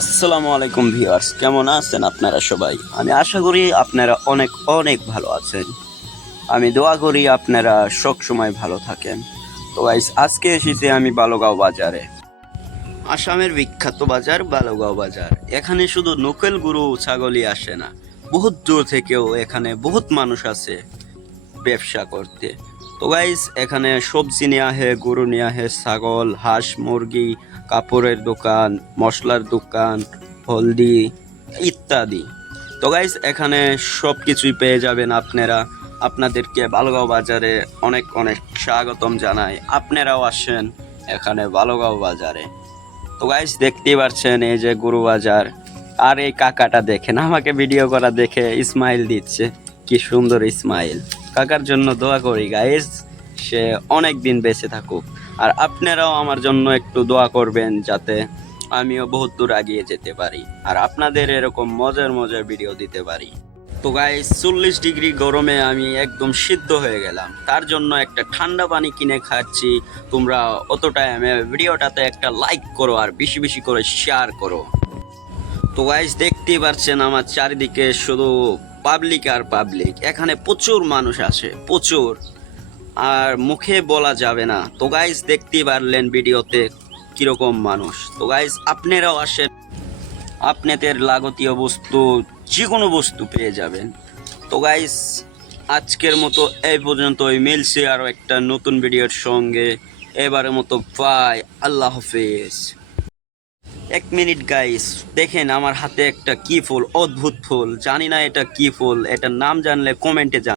আসসালামু আলাইকুম ভিউয়ার্স, কেমন আছেন আপনারা সবাই? আমি আশা করি আপনারা অনেক অনেক ভালো আছেন। আমি দোয়া করি আপনারা সব সময় ভালো থাকেন। তো গাইস, আজকে এসেছি আমি বালুগাঁও বাজারে। আসামের বিখ্যাত বাজার বালুগাঁও বাজার। এখানে শুধু লোকাল গরু ছাগলই আসে না, বহুত দূর থেকেও এখানে বহুত মানুষ আছে ব্যবসা করতে। তো গাইস, এখানে সবজি নিয়ে আহে, গরু নিয়ে আহে, ছাগল, হাঁস, মুরগি, কাপড়ের দোকান, মশলার দোকান, হলদি ইত্যাদি। তো গাইস, এখানে সব কিছুই পেয়ে যাবেন আপনারা। আপনাদেরকে বালুগাঁও বাজারে অনেক অনেক স্বাগতম জানাই। আপনারাও আসেন এখানে বালুগাঁও বাজারে। তো গাইস, দেখতেই পাচ্ছেন এই যে গরু বাজার। আর এই কাকাটা দেখেন, আমাকে ভিডিও করা দেখে স্মাইল দিচ্ছে, কি সুন্দর স্মাইল। কাকার জন্য দোয়া করি গাইস, সে অনেক দিন বেঁচে থাকুক। আর আপনারাও আমার জন্য একটু দোয়া করবেন, যাতে আমিও বহুত দূর এগিয়ে যেতে পারি আর আপনাদের এরকম মজার মজার ভিডিও দিতে পারি। তো গাইস, 40 ডিগ্রি গরমে আমি একদম সিদ্ধ হয়ে গেলাম, তার জন্য একটা ঠান্ডা পানি কিনে খাচ্ছি। তোমরা অত টাইমে ভিডিওটাতে একটা লাইক করো আর বেশি বেশি করে শেয়ার করো। তো গাইস, দেখতেই পাচ্ছেন আমার চারিদিকে শুধু পাবলিক আর পাবলিক। এখানে প্রচুর মানুষ আসে, প্রচুর, আর মুখে বলা যাবে না। তো গাইস, দেখতেই পারলেন ভিডিওতে কিরকম মানুষ। তো গাইস, আপনারাও আসেন, আপনাদের লাগতীয় বস্তু যে কোনো বস্তু পেয়ে যাবেন। তো গাইস, আজকের মতো এই পর্যন্তই। মিলছি আরও একটা নতুন ভিডিওর সঙ্গে। এবারের মতো বাই, আল্লাহ হাফেজ। 1 মিনিট গাইস, দেখেন আমার হাতে একটা কি ফুল, অদ্ভুত ফুল, জানি না এটা কি ফুল, এটার নাম জানলে কমেন্টে জানান।